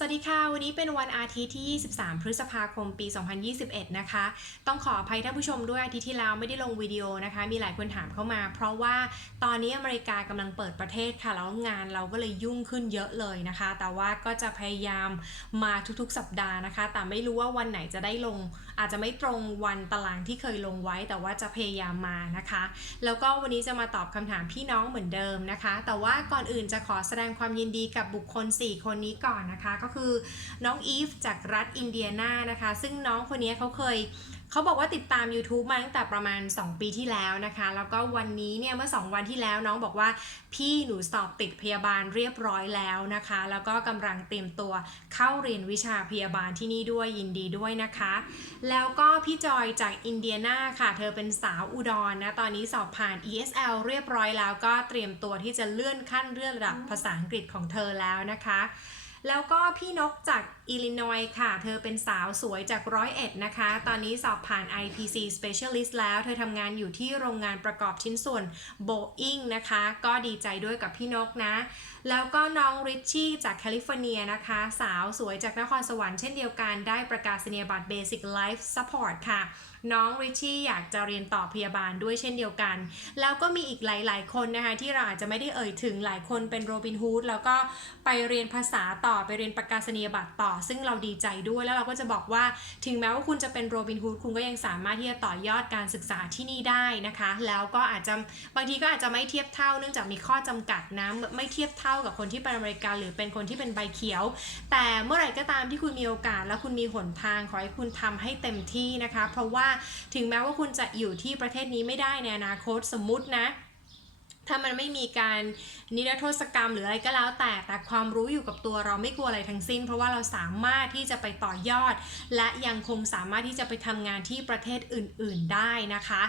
สวัสดีค่ะ วันนี้เป็นวันอาทิตย์ที่ 23 พฤษภาคม ปี 2021 นะคะ ต้องขออภัยท่านผู้ชมด้วยอาทิตย์ที่แล้วไม่ได้ลงวิดีโอนะคะ มีหลายคนถามเข้ามา เพราะว่าตอนนี้อเมริกากำลังเปิดประเทศค่ะ แล้วงานเราก็เลยยุ่งขึ้นเยอะเลยนะคะ แต่ว่าก็จะพยายามมาทุกๆ สัปดาห์นะคะ แต่ไม่รู้ว่าวันไหนจะได้ลง อาจจะไม่ตรงวันตารางที่เคยลงไว้ แต่ว่าจะพยายามมานะคะ แล้วก็วันนี้จะมาตอบคำถามพี่น้องเหมือนเดิมนะคะ แต่ว่าก่อนอื่นจะขอแสดงความยินดีกับบุคคล 4 คนนี้ก่อนนะคะ ก็คือน้องอีฟจากรัฐอินเดียนานะคะ ซึ่งน้องคนนี้เขาเคย เขาบอกว่าติดตาม YouTube มาตั้งแต่ประมาณ 2 ปีที่แล้วนะคะ แล้วก็วันนี้เนี่ยเมื่อ 2 วันที่แล้วน้องบอกว่า พี่หนูสอบติดพยาบาลเรียบร้อยแล้วนะคะ แล้วก็กำลังเตรียมตัวเข้าเรียนวิชาพยาบาลที่นี่ด้วยยินดีด้วยนะคะ แล้วก็พี่จอยจากอินเดียนาค่ะ เธอเป็นสาวอุดรนะตอนนี้สอบผ่าน ESL เรียบร้อยแล้วก็เตรียมตัวที่จะเลื่อนขั้นเลื่อนระดับภาษาอังกฤษของเธอแล้วนะคะ แล้วก็พี่นกจาก อิลลินอยค่ะ เธอเป็นสาวสวยจากร้อยเอ็ดนะคะ ตอนนี้สอบผ่าน IPC Specialist แล้ว เธอทำงานอยู่ที่โรงงานประกอบชิ้นส่วน Boeing นะคะ ก็ดีใจด้วยกับพี่นกนะ แล้วก็น้องริชชี่จากแคลิฟอร์เนียนะคะ สาวสวยจากนครสวรรค์เช่นเดียวกัน ได้ประกาศนียบัตร Basic Life Support ค่ะ น้องริชชี่อยากจะเรียนต่อพยาบาลด้วยเช่นเดียวกัน แล้วก็มีอีกหลาย ๆ คนนะคะ ที่เราอาจจะไม่ได้เอ่ยถึงหลายคนเป็นโรบินฮูดแล้วก็ไปเรียนภาษาต่อไปเรียนประกาศนียบัตรต่อซึ่งเราดีใจด้วยแล้วเราก็จะบอกว่าถึงแม้ว่าคุณจะเป็นโรบินฮูดคุณก็ยังสามารถที่จะต่อยอดการศึกษาที่นี่ได้นะคะ แล้วก็อาจจะบางทีก็อาจจะไม่เทียบเท่าเนื่องจากมีข้อจำกัดนะไม่เทียบเท่ากับคนที่เป็นอเมริกันหรือเป็นคนที่เป็นใบเขียว แต่เมื่อไหร่ก็ตามที่คุณมีโอกาส และคุณมีหนทางขอให้คุณทำให้เต็มที่นะคะ เพราะว่าถึงแม้ว่าคุณจะอยู่ที่ประเทศนี้ไม่ได้ในอนาคตสมมุตินะ ถ้ามันไม่มีการนิรโทษกรรมหรืออะไรก็แล้วแต่ แต่ความรู้อยู่กับตัวเราไม่กลัวอะไรทั้งสิ้น เพราะว่าเราสามารถที่จะไปต่อยอด และยังคงสามารถที่จะไปทำงานที่ประเทศอื่น ๆได้นะคะ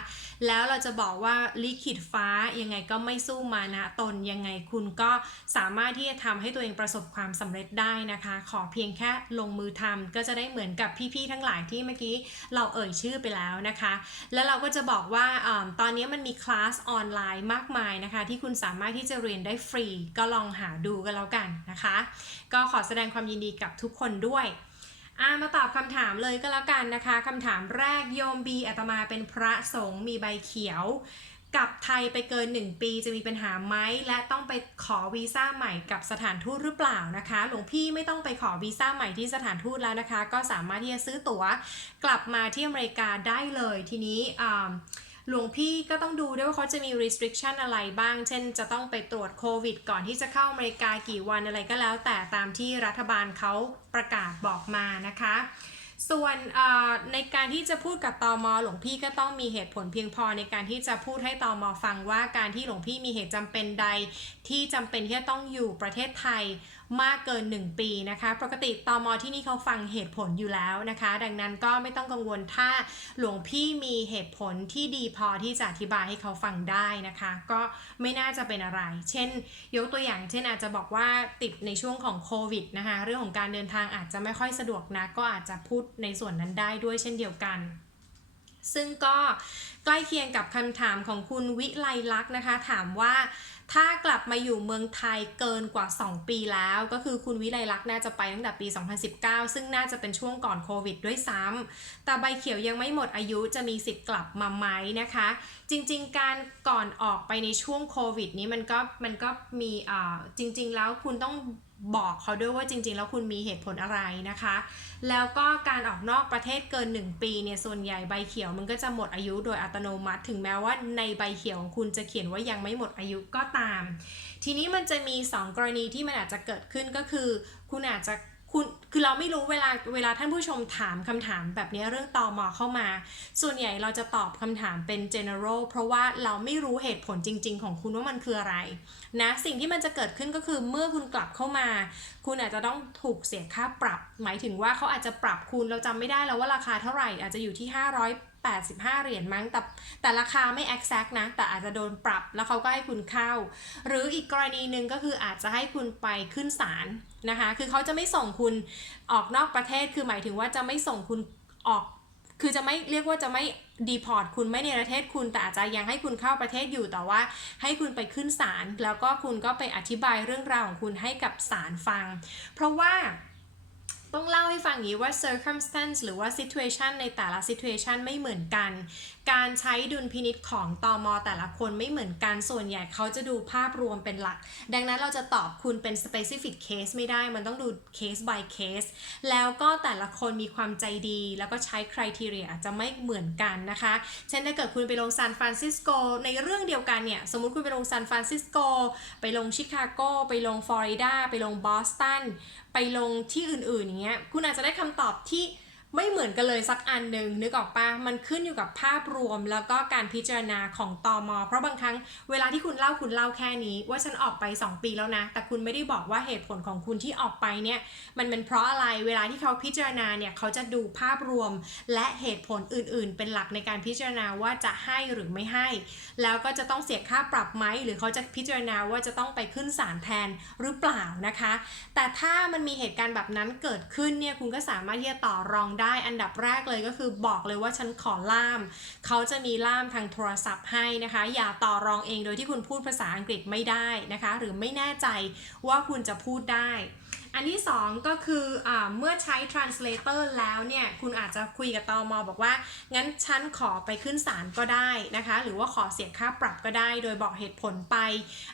แล้วเราจะบอกว่าลิขิตฟ้ายังไงก็ไม่สู้มานะตนยังไงคุณก็สามารถที่จะทำให้ตัวเองประสบความสำเร็จได้นะคะ ขอเพียงแค่ลงมือทำก็จะได้เหมือนกับพี่ๆทั้งหลายที่เมื่อกี้เราเอ่ยชื่อไปแล้วนะคะ แล้วเราก็จะบอกว่าอตอนนี้มันมีคลาสออนไลน์มากมายนะคะที่คุณสามารถที่จะเรียนได้ฟรี ก็ลองหาดูกันแล้วกันนะคะ ก็ขอแสดงความยินดีกับทุกคนด้วยอามาตอบคำถามเลยก็แล้วกันนะคะคำถามแรกโยมบีอาตมาเป็นพระสงฆ์มีใบเขียวกลับไทยไปเกิน 1 ปีจะมีปัญหาไหมและต้องไปขอวีซ่าใหม่กับสถานทูตหรือเปล่านะคะ หลวงพี่ไม่ต้องไปขอวีซ่าใหม่ที่สถานทูตแล้วนะคะ ก็สามารถที่จะซื้อตั๋วกลับมาที่อเมริกาได้เลยทีนี้อ่า หลวงพี่ก็ต้องดูด้วยว่าเขาจะมี restriction อะไรบ้าง เช่น จะต้องไปตรวจโควิด ก่อนที่จะเข้าอเมริกากี่วันอะไรก็แล้ว แต่ตามที่รัฐบาลเขาประกาศบอกมานะคะ ส่วนในการที่จะพูดกับตอมหลวงพี่ก็ต้องมีเหตุผลเพียงพอในการที่จะพูดให้ตอมฟังว่าการที่หลวงพี่มีเหตุจำเป็นใด ที่จำเป็นที่จะต้องอยู่ประเทศไทย มากเกิน 1 ปีนะคะ ปกติตอมที่นี่เขาฟังเหตุผลอยู่แล้วนะคะ ดังนั้นก็ไม่ต้องกังวลถ้าหลวงพี่มีเหตุผลที่ดีพอที่จะอธิบายให้เขาฟังได้นะคะ ก็ไม่น่าจะเป็นอะไร เช่น ยกตัวอย่าง เช่นอาจจะบอกว่าติดในช่วงของโควิดนะคะ เรื่องของการเดินทางอาจจะไม่ค่อยสะดวกนะก็อาจจะพูดในส่วนนั้นได้ด้วยเช่นเดียวกันซึ่งก็ใกล้เคียงกับคำถามของคุณวิไลลักษณ์นะคะ ถามว่า ถ้ากลับมาอยู่เมืองไทยเกินกว่า 2 ปีแล้ว ก็คือคุณวิไลลักษณ์น่าจะไปตั้งแต่ปี 2019 ซึ่งน่าจะเป็นช่วงก่อนโควิดด้วยซ้ำแต่ใบเขียวยังไม่หมดอายุจะมีสิทธิ์กลับมาไหมนะคะ จริง ๆ การก่อนออกไปในช่วงโควิดนี้มันก็มันก็มีอ่าจริง ๆ แล้วคุณต้อง บอกเขาด้วยว่าจริง ๆ แล้วคุณมีเหตุผลอะไรนะคะ แล้วก็การออกนอกประเทศเกิน 1 ปีเนี่ยส่วนใหญ่ใบเขียวมันก็จะหมดอายุโดยอัตโนมัติ ถึงแม้ว่าในใบเขียวของคุณจะเขียนว่ายังไม่หมดอายุก็ตาม ทีนี้มันจะมี 2 กรณีที่มันอาจจะเกิดขึ้นก็คือ คุณอาจจะ คุณคือเราไม่รู้เวลาเวลาท่านผู้ชมถามคำถามแบบนี้เรื่องตอมอเข้ามา ส่วนใหญ่เราจะตอบคำถามเป็น general เพราะว่าเราไม่รู้เหตุผลจริง ๆ ของคุณว่ามันคืออะไรนะสิ่งที่มันจะเกิดขึ้นก็คือเมื่อคุณกลับเข้ามา คุณอาจจะต้องถูกเสียค่าปรับ หมายถึงว่าเขาอาจจะปรับคุณเราจำไม่ได้แล้วว่าราคาเท่าไหร่อาจจะอยู่ที่ 85 เหรียญมั้ง แต่แต่ราคาไม่ exact นะ แต่อาจจะโดนปรับแล้วเขาก็ให้คุณเข้า หรืออีกกรณีหนึ่งก็คืออาจจะให้คุณไปขึ้นศาลนะคะ คือเขาจะไม่ส่งคุณออกนอกประเทศ คือหมายถึงว่าจะไม่ส่งคุณออก คือจะไม่เรียกว่าจะไม่ดีพอร์ตคุณไม่ในประเทศคุณแต่อาจจะยังให้คุณเข้าประเทศอยู่แต่ว่าให้คุณไปขึ้นศาลแล้วก็คุณก็ไปอธิบายเรื่องราวของคุณให้กับศาลฟัง เพราะว่า ต้องเล่าให้ฟังอย่างนี้ว่า circumstance หรือว่า situation ในแต่ละ situation ไม่เหมือนกัน การใช้ดุลพินิษของตอมอแต่ละคนไม่เหมือนกันส่วนใหญ่เขาจะดูภาพรวมเป็นหลัก ดังนั้นเราจะตอบคุณเป็น specific case ไม่ได้มันต้องดู case by case แล้วก็แต่ละคนมีความใจดี แล้วก็ใช้ criteria อาจจะไม่เหมือนกันนะคะ เช่นถ้าเกิดคุณไปลงซานฟรานซิสโกในเรื่องเดียวกันเนี่ย สมมุติคุณไปลงซานฟรานซิสโกไปลงชิคาโกไปลงฟลอริดาไปลงบอสตันไปลงที่อื่นๆอย่างเงี้ยคุณอาจจะได้คำตอบที่ ไม่เหมือนกันเลยสักอันหนึ่งนึกออกปะมันขึ้นอยู่กับภาพรวมแล้วก็การพิจารณาของตอมอเพราะบางครั้งเวลาที่คุณเล่าคุณเล่าแค่นี้ ว่าฉันออกไป 2 ปีแล้วนะ แต่คุณไม่ได้บอกว่าเหตุผลของคุณที่ออกไปเนี่ยมันเป็นเพราะอะไรเวลาที่เขาพิจารณาเนี่ยเขาจะดูภาพรวม และเหตุผลอื่น ๆ เป็นหลักในการพิจารณาว่าจะให้หรือไม่ให้ แล้วก็จะต้องเสียค่าปรับไหมหรือเขาจะพิจารณาว่าจะต้องไปขึ้นศาลแทนหรือเปล่านะคะ แต่ถ้ามันมีเหตุการณ์แบบนั้นเกิดขึ้นเนี่ยคุณก็สามารถที่จะต่อรองได้ อันดับแรกเลยก็คือบอกเลยว่าฉันขอล่าม เขาจะมีล่ามทางโทรศัพท์ให้นะคะ อย่าต่อรองเองโดยที่คุณพูดภาษาอังกฤษไม่ได้นะคะ หรือไม่แน่ใจว่าคุณจะพูดได้ อันที่ 2 ก็คืออเมื่อใช้ translator แล้วเนี่ย คุณอาจจะคุยกับตอมอบอกว่า งั้นฉันขอไปขึ้นศาลก็ได้นะคะ หรือว่าขอเสียค่าปรับก็ได้ โดยบอกเหตุผลไป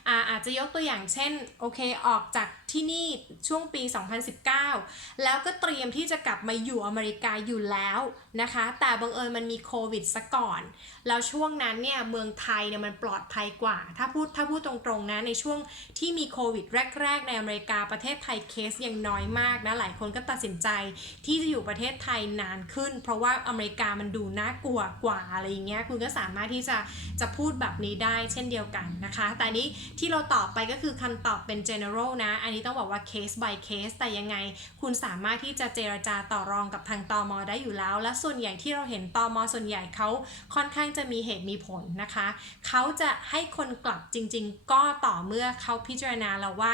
อาอาจจะยกตัวอย่างเช่น โอเค ออกจากที่นี่ช่วงปี 2019 แล้วก็เตรียมที่จะกลับมาอยู่อเมริกาอยู่แล้วนะคะ แต่บังเอิญมันมีโควิดซะก่อน แล้วช่วงนั้นเนี่ย เมืองไทยเนี่ยมันปลอดภัยกว่า ถ้าพูดถ้าพูดตรงๆนะ ในช่วงที่มีโควิดแรก ๆ ในอเมริกาประเทศไทยเคสยังน้อยมากนะหลายคนก็ตัดสินใจที่จะอยู่ประเทศไทยนานขึ้น เพราะว่าอเมริกามันดูน่ากลัวกว่าอะไรอย่างเงี้ยคุณก็สามารถที่จะจะพูดแบบนี้ได้เช่นเดียวกันนะคะ แต่นนี้ที่เราตอบไปก็คือคำตอบเป็น general นะ อันนี้ต้องบอกว่า case by case แต่ยังไง คุณสามารถที่จะเจรจาต่อรองกับทางตอมอได้อยู่แล้ว และส่วนใหญ่ที่เราเห็นตอมอส่วนใหญ่เขาค่อนข้างจะมีเหตุมีผลนะคะ เขาจะให้คนกลับจริง ๆ ก็ต่อเมื่อเขาพิจารณาแล้วว่า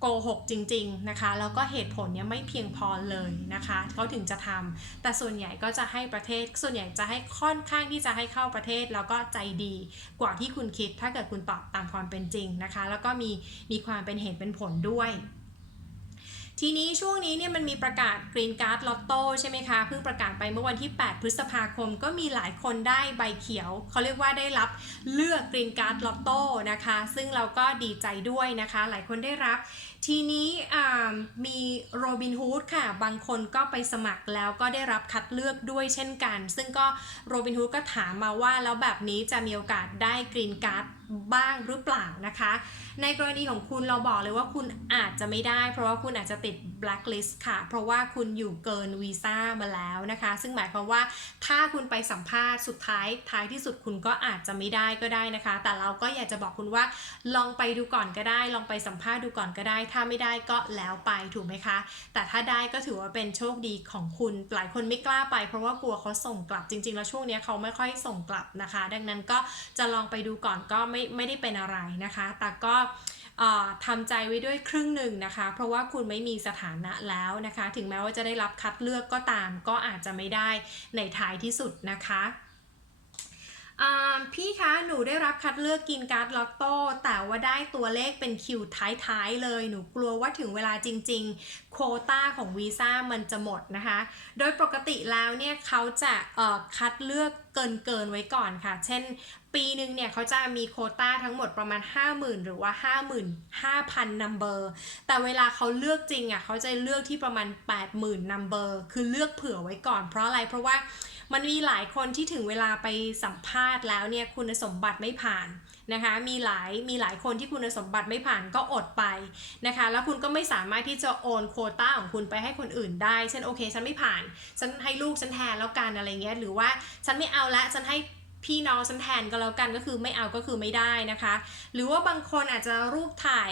โกหกจริงๆนะคะแล้วก็เหตุผลเนี่ยไม่เพียงพอเลยนะคะเขาถึงจะทำแต่ส่วนใหญ่ก็จะให้ประเทศส่วนใหญ่จะให้ค่อนข้างที่จะให้เข้าประเทศแล้วก็ใจดีกว่าที่คุณคิด ถ้าเกิดคุณตอบตามความเป็นจริงนะคะ แล้วก็มีมีความเป็นเหตุเป็นผลด้วย ทีนี้ช่วงนี้เนี่ยมันมีประกาศ Green Card Lotto ใช่ไหมคะ เพิ่งประกาศไปเมื่อวันที่ 8 พฤษภาคม ก็มีหลายคนได้ใบเขียว เขาเรียกว่าได้รับเลือก Green Card Lotto นะคะ ซึ่งเราก็ดีใจด้วยนะคะ หลายคนได้รับ ทีนี้มีโรบินฮูดค่ะ บางคนก็ไปสมัครแล้วก็ได้รับคัดเลือกด้วยเช่นกัน ซึ่งก็โรบินฮูดก็ถามมาว่าแล้วแบบนี้จะมีโอกาสได้กรีนการ์ดบ้างหรือเปล่านะคะ ในกรณีของคุณเราบอกเลยว่าคุณอาจจะไม่ได้ เพราะว่าคุณอาจจะติด blacklist ค่ะ เพราะว่าคุณอยู่เกินวีซ่ามาแล้วนะคะ ซึ่งหมายความว่าถ้าคุณไปสัมภาษณ์สุดท้ายท้ายที่สุดคุณก็อาจจะไม่ได้ก็ได้นะคะ แต่เราก็อยากจะบอกคุณว่าลองไปดูก่อนก็ได้ ลองไปสัมภาษณ์ดูก่อนก็ได้ ถ้าไม่ได้ก็แล้วไปถูกไหมคะ แต่ถ้าได้ก็ถือว่าเป็นโชคดีของคุณ หลายคนไม่กล้าไป เพราะว่ากลัวเขาส่งกลับจริง ๆ แล้วช่วงนี้เขาไม่ค่อยส่งกลับนะคะ ดังนั้นก็จะลองไปดูก่อนก็ไม่ไม่ได้เป็นอะไรนะคะ แต่ก็ทำใจไว้ด้วยครึ่งหนึ่งนะคะ เพราะว่าคุณไม่มีสถานะแล้วนะคะ ถึงแม้ว่าจะได้รับคัดเลือกก็ตาม ก็อาจจะไม่ได้ในท้ายที่สุดนะคะพี่คะ หนูได้รับคัดเลือกกินการ์ดลอตโต้แต่ว่าได้ตัวเลขเป็นคิวท้ายๆเลย หนูกลัวว่าถึงเวลาจริง ๆ โควต้าของวีซ่ามันจะหมดนะคะ โดยปกติแล้วเนี่ยเขาจะคัดเลือกเกินเกินๆไว้ก่อนค่ะ เช่นปีหนึ่งเนี่ยเขาจะมีโควต้าทั้งหมดประมาณ 50,000 หรือว่า 55,000นัมเบอร์แต่เวลาเขาเลือกจริงอะเขาจะเลือกที่ประมาณ 80,000นัมเบอร์คือเลือกเผื่อไว้ก่อน เพราะอะไรเพราะว่ามันมีหลายคนที่ถึงเวลาไปสัมภาษณ์แล้วเนี่ยคุณสมบัติไม่ผ่านนะคะมีหลายมีหลายคนที่คุณสมบัติไม่ผ่านก็อดไปนะคะแล้วคุณก็ไม่สามารถที่จะโอนโควต้าของคุณไปให้คนอื่นได้เช่นโอเคฉันไม่ผ่าน ฉันให้ลูกฉันแทนแล้วกันอะไรเงี้ยหรือว่าฉันไม่เอาละฉันให้ พี่น้องฉันแทนก็แล้วกันก็คือไม่เอาก็คือไม่ได้นะคะ หรือว่าบางคนอาจจะรูปถ่าย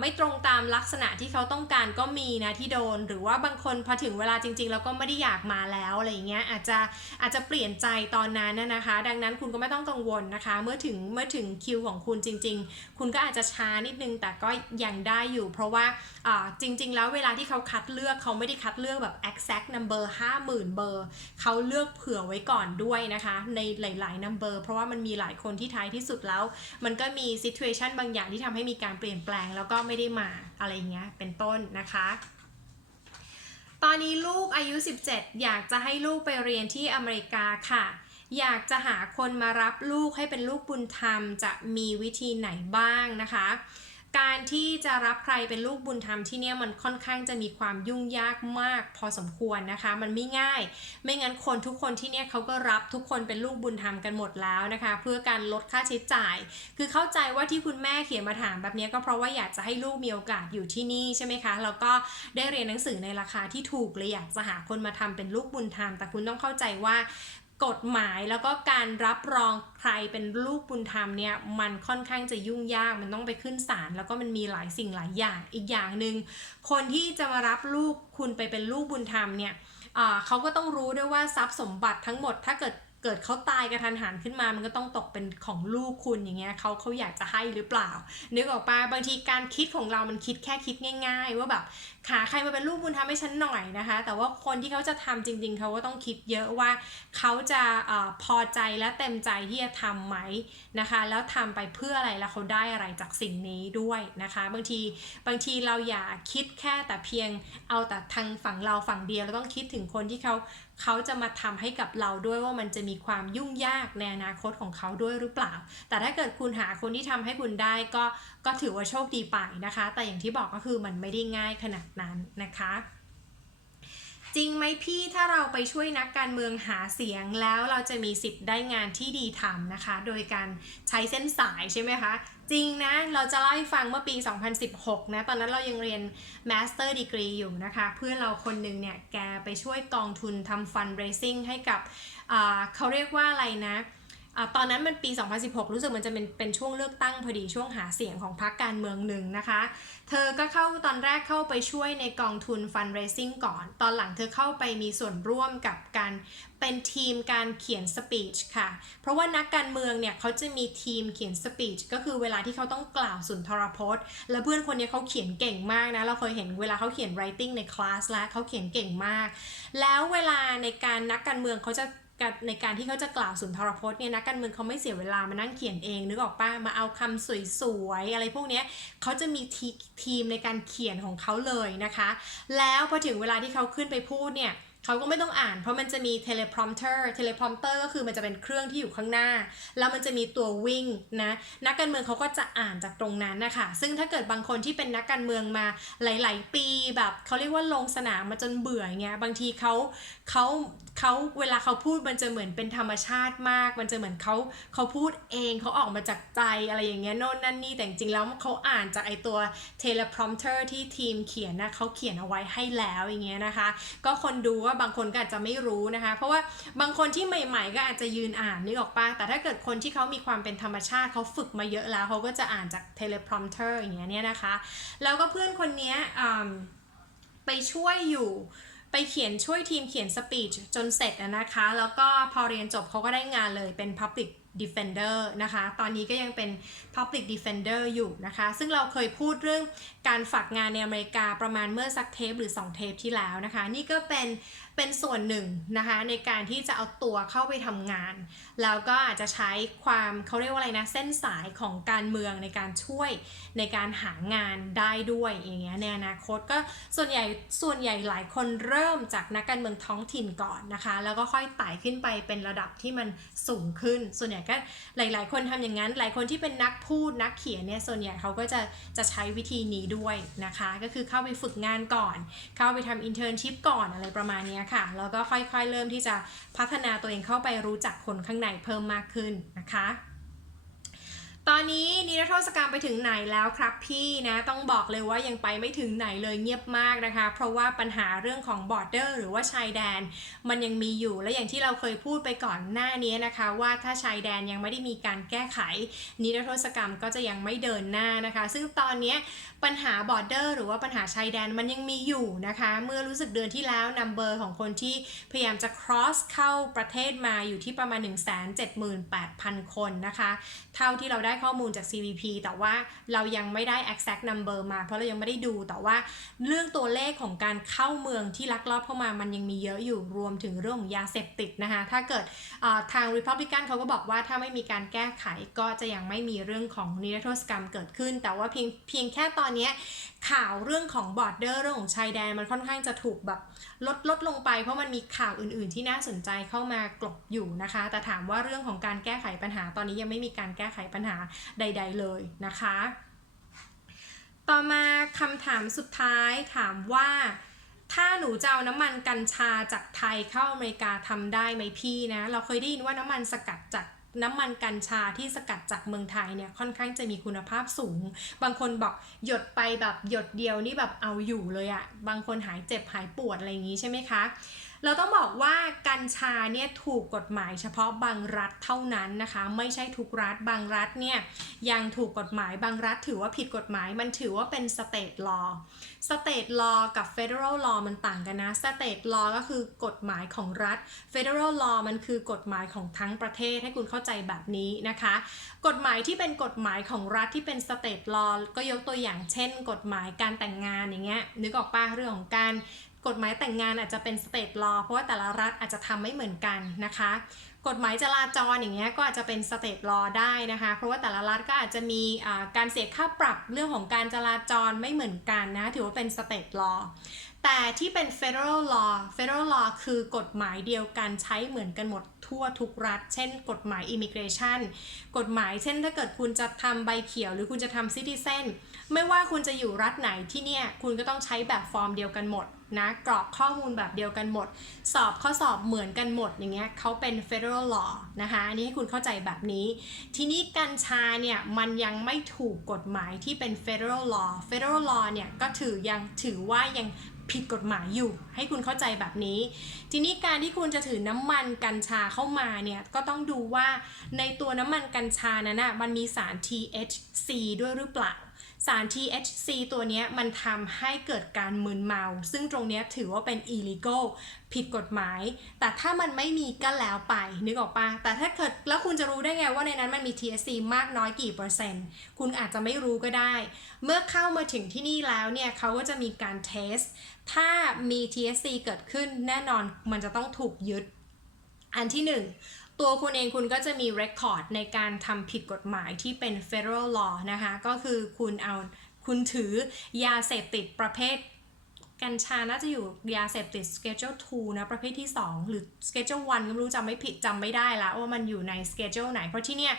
ไม่ตรงตามลักษณะที่เขาต้องการก็มีนะที่โดน หรือว่าบางคนพอถึงเวลาจริง ๆ แล้วก็ไม่ได้อยากมาแล้วอะไรอย่างเงี้ยอาจจะอาจจะเปลี่ยนใจตอนนั้นนะคะ ดังนั้นคุณก็ไม่ต้องกังวลนะคะ เมื่อถึงเมื่อถึงคิวของคุณจริง ๆ คุณก็อาจจะช้านิดนึงแต่ก็ยังได้อยู่ เพราะว่าอ่าจริง ๆ แล้วเวลาที่เขาคัดเลือกเขาไม่ได้คัดเลือกแบบ exact number 50,000 เบอร์เขาเลือกเผื่อไว้ก่อนด้วยนะคะ ในหลาย ๆนัมเบอร์เพราะว่ามันมีหลายคนที่ท้ายที่สุดแล้ว มันก็มีซิทูเอชันบางอย่างที่ทำให้มีการเปลี่ยนแปลงแล้วก็ไม่ได้มาอะไรอย่างเงี้ยเป็นต้นนะคะ ตอนนี้ลูกอายุ 17 อยากจะให้ลูกไปเรียนที่อเมริกาค่ะอยากจะหาคนมารับลูกให้เป็นลูกบุญธรรม จะมีวิธีไหนบ้างนะคะ การที่จะรับใครเป็นลูกบุญธรรมที่เนี่ยมันค่อนข้างจะมีความยุ่งยากมากพอสมควรนะคะ มันไม่ง่าย ไม่งั้นคนทุกคนที่เนี่ยเขาก็รับทุกคนเป็นลูกบุญธรรมกันหมดแล้วนะคะ เพื่อการลดค่าใช้จ่าย คือเข้าใจว่าที่คุณแม่เขียนมาถามแบบนี้ก็เพราะว่าอยากจะให้ลูกมีโอกาสอยู่ที่นี่ใช่ไหมคะแล้วก็ได้เรียนหนังสือในราคาที่ถูกเลยอยากจะหาคนมาทำเป็นลูกบุญธรรมแต่คุณต้องเข้าใจว่า กฎหมายแล้วก็การรับรองใครเป็นลูกบุญธรรมเนี่ยมันค่อนข้างจะยุ่งยากมันต้องไปขึ้นศาลแล้วก็มันมีหลายสิ่งหลายอย่างอีกอย่างหนึ่งคนที่จะมารับลูกคุณไปเป็นลูกบุญธรรมเนี่ยเขาก็ต้องรู้ด้วยว่าทรัพย์สมบัติทั้งหมดถ้าเกิดเกิดเขาตายกระทันหันขึ้นมา มันก็ต้องตกเป็นของลูกคุณอย่างเงี้ยเขาเขาอยากจะให้หรือเปล่า นึกออกปะบางทีการคิดของเรามันคิดแค่คิดง่าย ๆ ว่าแบบขาใครมาเป็นลูกบุญธรรมให้ฉันหน่อยนะคะ แต่ว่าคนที่เขาจะทำจริง ๆ เขาก็ต้องคิดเยอะว่าเขาจะอพอใจและเต็มใจที่จะทำไหมนะคะ แล้วทำไปเพื่ออะไรแล้วเขาได้อะไรจากสิ่งนี้ด้วยนะคะ บางทีบางทีเราอย่าคิดแค่แต่เพียงเอาแต่ทางฝั่งเราฝั่งเดียวเราต้องคิดถึงคนที่เขาเขาจะมาทำให้กับเราด้วยว่ามันจะมีความยุ่งยากในอนาคตของเขาด้วยหรือเปล่า แต่ถ้าเกิดคุณหาคนที่ทำให้คุณได้ก็ก็ถือว่าโชคดีไปนะคะ แต่อย่างที่บอกก็คือมันไม่ได้ง่ายขนาดนั้นนะคะจริงไหมพี่ถ้าเราไปช่วยนักการเมืองหาเสียงแล้วเราจะมีสิทธิ์ได้งานที่ดีทำนะคะ โดยการใช้เส้นสายใช่ไหมคะจริงนะเราจะเล่าให้ฟังเมื่อปี 2016 นะตอนนั้นเรายังเรียน Master Degree อยู่นะคะ เพื่อนเราคนหนึ่งเนี่ยแกไปช่วยกองทุนทำ fundraising ให้กับเขาเรียกว่าอะไรนะ ตอนนั้นมันปี 2016 รู้สึกมันจะเป็นเป็นช่วงเลือกตั้งพอดีช่วงหาเสียงของพรรคการเมืองหนึ่งนะคะ เธอก็เข้าตอนแรกเข้าไปช่วยในกองทุน fundraising ก่อน ตอนหลังเธอเข้าไปมีส่วนร่วมกับการเป็นทีมการเขียนสปีชค่ะ เพราะว่านักการเมืองเนี่ยเขาจะมีทีมเขียนสปีชก็คือเวลาที่เขาต้องกล่าวสุนทรพจน์ แล้วเพื่อนคนนี้เขาเขียนเก่งมากนะ เราเคยเห็นเวลาเขาเขียน writing ในคลาสแล้วเขาเขียนเก่งมาก แล้วเวลาในการนักการเมืองเขาจะ ในการที่เขาจะกล่าวสุนทรพจน์เนี่ยนะการเมืองเขาไม่เสียเวลามานั่งเขียนเองนึกออกป้ามาเอาคำสวยๆอะไรพวกนี้เขาจะมีทีมในการเขียนของเขาเลยนะคะ แล้วพอถึงเวลาที่เขาขึ้นไปพูดเนี่ย เขาก็ไม่ต้องอ่าน เพราะมันจะมี teleprompter teleprompter ก็คือมันจะเป็นเครื่องที่อยู่ข้างหน้า แล้วมันจะมีตัววิ่งนะ นักการเมืองเขาก็จะอ่านจากตรงนั้นนะคะ ซึ่งถ้าเกิดบางคนที่เป็นนักการเมืองมาหลาย ๆ ปีแบบเขาเรียกว่าลงสนามมาจนเบื่อเงี้ย บางทีเขาเขาเขาเวลาเขาพูดมันจะเหมือนเป็นธรรมชาติมาก มันจะเหมือนเขาเขาพูดเองเขาออกมาจากใจอะไรอย่างเงี้ยโน่นนั่นนี่แต่จริงแล้วเขาอ่านจากไอตัว teleprompter ที่ทีมเขียนนะเขาเขียนเอาไว้ให้แล้วอย่างเงี้ยนะคะ ก็คนดูก็ว่าบางคนก็อาจจะไม่รู้นะคะ เพราะว่าบางคนที่ใหม่ ๆ ก็อาจจะยืนอ่านนึกออกปะแต่ถ้าเกิดคนที่เขามีความเป็นธรรมชาติเขาฝึกมาเยอะแล้วเขาก็จะอ่านจาก teleprompter อย่างเงี้ยเนี่ยนะคะ แล้วก็เพื่อนคนนี้ไปช่วยอยู่ไปเขียนช่วยทีมเขียนสปีชจนเสร็จนะคะ แล้วก็พอเรียนจบเขาก็ได้งานเลยเป็น Public Defender นะคะ ตอนนี้ก็ยังเป็น Public Defender อยู่นะคะ ซึ่งเราเคยพูดเรื่องการฝากงานในอเมริกาประมาณเมื่อสักเทปหรือ 2 เทปที่แล้วนะคะ นี่ก็เป็นเป็นส่วนหนึ่งนะคะในการที่จะเอาตัวเข้าไปทำงาน แล้วก็อาจจะใช้ความเขาเรียกว่าอะไรนะเส้นสายของการเมืองในการช่วยในการหางานได้ด้วยอย่างเงี้ยในอนาคตก็ส่วนใหญ่ส่วนใหญ่หลายคนเริ่มจากนักการเมืองท้องถิ่นก่อนนะคะ แล้วก็ค่อยไต่ขึ้นไปเป็นระดับที่มันสูงขึ้น ส่วนใหญ่ก็หลาย ๆ คนทำอย่างนั้น หลายคนที่เป็นนักพูดนักเขียนเนี่ยส่วนใหญ่เขาก็จะจะใช้วิธีนี้ด้วยนะคะ ก็คือเข้าไปฝึกงานก่อน เข้าไปทำอินเทอร์นชิพก่อนอะไรประมาณนี้ค่ะ แล้วก็ค่อยๆเริ่มที่จะพัฒนาตัวเองเข้าไปรู้จักคนข้างในเพิ่มมากขึ้นนะคะ ตอนนี้นิรโทษกรรมไปถึงไหนแล้วครับพี่นะต้องบอกเลยว่ายังไปไม่ถึงไหนเลยเงียบมากนะคะ เพราะว่าปัญหาเรื่องของบอร์เดอร์หรือว่าชายแดน มันยังมีอยู่และอย่างที่เราเคยพูดไปก่อนหน้านี้นะคะ ว่าถ้าชายแดนยังไม่ได้มีการแก้ไข นิรโทษกรรมก็จะยังไม่เดินหน้านะคะ ซึ่งตอนนี้ปัญหาบอร์เดอร์หรือว่าปัญหาชายแดนมันยังมีอยู่นะคะ เมื่อรู้สึกเดือนที่แล้วนัมเบอร์ของคนที่พยายามจะ cross เข้าประเทศมาอยู่ที่ประมาณ 178,000 คนนะคะ เท่าที่เราได้ได้ข้อมูลจาก CVP แต่ว่าเรายังไม่ได้ exact number มา เพราะเรายังไม่ได้ดูแต่ว่าเรื่องตัวเลขของการเข้าเมืองที่ลักลอบเข้ามามันยังมีเยอะอยู่รวมถึงเรื่องของยาเสพติดนะคะ ถ้าเกิดทาง Republican เขาก็บอกว่าถ้าไม่มีการแก้ไขก็จะยังไม่มีเรื่องของนิรโทษกรรมเกิดขึ้น แต่ว่าเพียงเพียงแค่ตอนนี้ข่าวเรื่องของบอร์เดอร์เรื่องของชายแดนมันค่อนข้างจะถูกแบบลดลดลงไป เพราะมันมีข่าวอื่น ๆ ที่น่าสนใจเข้ามากลบอยู่นะคะ แต่ถามว่าเรื่องของการแก้ไขปัญหาตอนนี้ยังไม่มีการแก้ไขปัญหาใด ๆ เลยนะคะ ต่อมาคำถามสุดท้ายถามว่าถ้าหนูจะเอาน้ำมันกัญชาจากไทยเข้าอเมริกาทำได้ไหมพี่นะ เราเคยได้ยินว่าน้ำมันสกัดจากน้ำมันกัญชาที่สกัดจากเมืองไทยเนี่ยค่อนข้างจะมีคุณภาพสูง บางคนบอกหยดไปแบบหยดเดียวนี่แบบเอาอยู่เลยอะบางคนหายเจ็บหายปวดอะไรอย่างนี้ใช่ไหมคะ เราต้องบอกว่ากัญชาเนี่ยถูกกฎหมายเฉพาะบางรัฐเท่านั้นนะคะ ไม่ใช่ทุกรัฐบางรัฐเนี่ยยังถูกกฎหมายบางรัฐถือว่าผิดกฎหมายมันถือว่าเป็น state law state law กับ federal law มันต่างกันนะ state law ก็คือกฎหมายของรัฐ federal law มันคือกฎหมายของทั้งประเทศให้คุณเข้าใจแบบนี้นะคะ กฎหมายที่เป็นกฎหมายของรัฐที่เป็น state law ก็ยกตัวอย่างเช่น กฎหมายการแต่งงานอย่างเงี้ยนึกออกป่ะเรื่องของการ กฎหมายแต่งงานอาจจะเป็น state law เพราะว่าแต่ละรัฐอาจจะทำไม่เหมือนกันนะคะ กฎหมายจราจรอย่างเงี้ยก็อาจจะเป็น state law ได้นะคะ เพราะว่าแต่ละรัฐก็อาจจะมีอ่าการเสียค่าปรับเรื่องของการจราจรไม่เหมือนกันนะ ถือว่าเป็น state law แต่ที่เป็น federal law federal law คือกฎหมายเดียวกันใช้เหมือนกันหมดทั่วทุกรัฐ เช่น กฎหมาย immigration กฎหมายเช่นถ้าเกิดคุณจะทำใบเขียวหรือคุณจะทำ citizen ไม่ว่าคุณจะอยู่รัฐไหนที่เนี่ย คุณก็ต้องใช้แบบฟอร์มเดียวกันหมด นะกรอกข้อมูลแบบเดียวกันหมด สอบข้อสอบเหมือนกันหมดอย่างเงี้ยเขาเป็น federal law นะคะอันนี้ให้คุณเข้าใจแบบนี้ ทีนี้กัญชาเนี่ยมันยังไม่ถูกกฎหมายที่เป็น federal law federal law เนี่ยก็ถือยังถือว่ายังผิดกฎหมายอยู่ ให้คุณเข้าใจแบบนี้ ทีนี้การที่คุณจะถือน้ำมันกัญชาเข้ามาเนี่ยก็ต้องดูว่าในตัวน้ำมันกัญชานั้นนะมันมีสาร THC ด้วยหรือเปล่า สาร THC ตัวนี้มันทำให้เกิดการมึนเมา ซึ่งตรงนี้ถือว่าเป็น illegal ผิดกฎหมาย แต่ถ้ามันไม่มีก็แล้วไป นึกออกปะแต่ถ้าเกิดแล้วคุณจะรู้ได้ไงว่าในนั้นมันมี THC มากน้อยกี่เปอร์เซ็นต์ คุณอาจจะไม่รู้ก็ได้ เมื่อเข้ามาถึงที่นี่แล้วเนี่ยเขาก็จะมีการเทส ถ้ามี THC เกิดขึ้นแน่นอนมันจะต้องถูกยึดอันที่หนึ่ง ตัวคุณเองคุณก็จะมี record ในการทำผิดกฎหมายที่เป็น federal law นะคะ ก็คือคุณเอาคุณถือยาเสพติดประเภทกัญชาน่าจะอยู่ยาเสพติด schedule 2 นะ ประเภทที่ 2 หรือ schedule 1 ก็ไม่รู้จำไม่ผิดจำไม่ได้ละว่ามันอยู่ใน schedule ไหน เพราะที่เนี่ย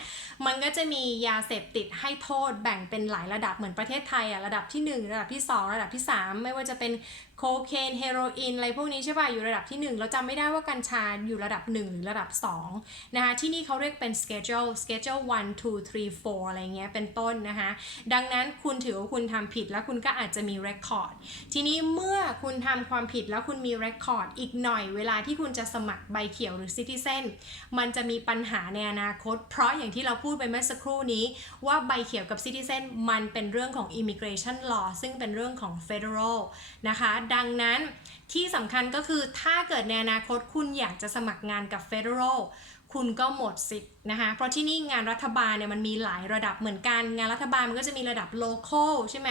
มันก็จะมียาเสพติดให้โทษแบ่งเป็นหลายระดับเหมือนประเทศไทยอะระดับที่ 1 ระดับที่ 2 ระดับที่ 3 ไม่ว่าจะเป็นโคเคนเฮโรอีนอะไรพวกนี้ใช่ป่ะอยู่ระดับที่ 1 เราจำไม่ได้ว่ากัญชาอยู่ระดับ 1 หรือระดับ 2 นะคะ ที่นี่เขาเรียกเป็น schedule schedule 1 2 3 4 อะไรเงี้ยเป็นต้นนะคะ ดังนั้นคุณถือว่าคุณทำผิดแล้วคุณก็อาจจะมี record ทีนี้เมื่อคุณทำความผิดแล้วคุณมี record อีกหน่อยเวลาที่คุณจะสมัครใบเขียวหรือ citizen มันจะมีปัญหาในอนาคต เพราะอย่างที่เราพูดไปเมื่อสักครู่นี้ ว่าใบเขียวกับ citizen มันเป็นเรื่องของ immigration law ซึ่งเป็นเรื่องของ federal นะคะดังนั้นที่สำคัญก็คือถ้าเกิดในอนาคตคุณอยากจะสมัครงานกับ federal คุณก็หมดสิทธิ์นะคะ เพราะที่นี่งานรัฐบาลเนี่ยมันมีหลายระดับเหมือนกัน งานรัฐบาลมันก็จะมีระดับ local ใช่ไหม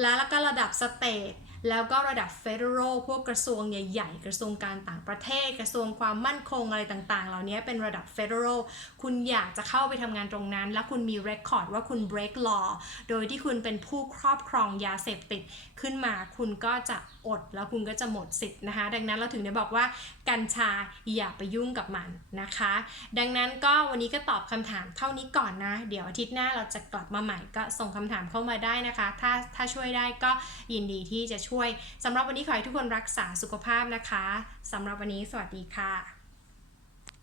แล้วก็ระดับ state แล้วก็ระดับ federal พวกกระทรวงใหญ่ๆ กระทรวงการต่างประเทศ กระทรวงความมั่นคงอะไรต่างๆ เหล่านี้เป็นระดับ federal คุณอยากจะเข้าไปทำงานตรงนั้น แล้วคุณมี record ว่าคุณ break law โดยที่คุณเป็นผู้ครอบครองยาเสพติดขึ้นมา คุณก็จะอดแล้วคุณก็จะหมดสิทธิ์นะคะ ดังนั้นเราถึงได้บอกว่ากัญชาอย่าไปยุ่งกับมันนะคะ ดังนั้นก็วันนี้ก็ตอบคำถามเท่านี้ก่อนนะ เดี๋ยวอาทิตย์หน้าเราจะกลับมาใหม่ก็ส่งคำถามเข้ามาได้นะคะ ถ้าถ้าช่วยได้ก็ยินดีที่จะช่วช่วยสำหรับวันนี้ขอให้ทุกคนรักษาสุขภาพนะคะสำหรับวันนี้สวัสดีค่ะ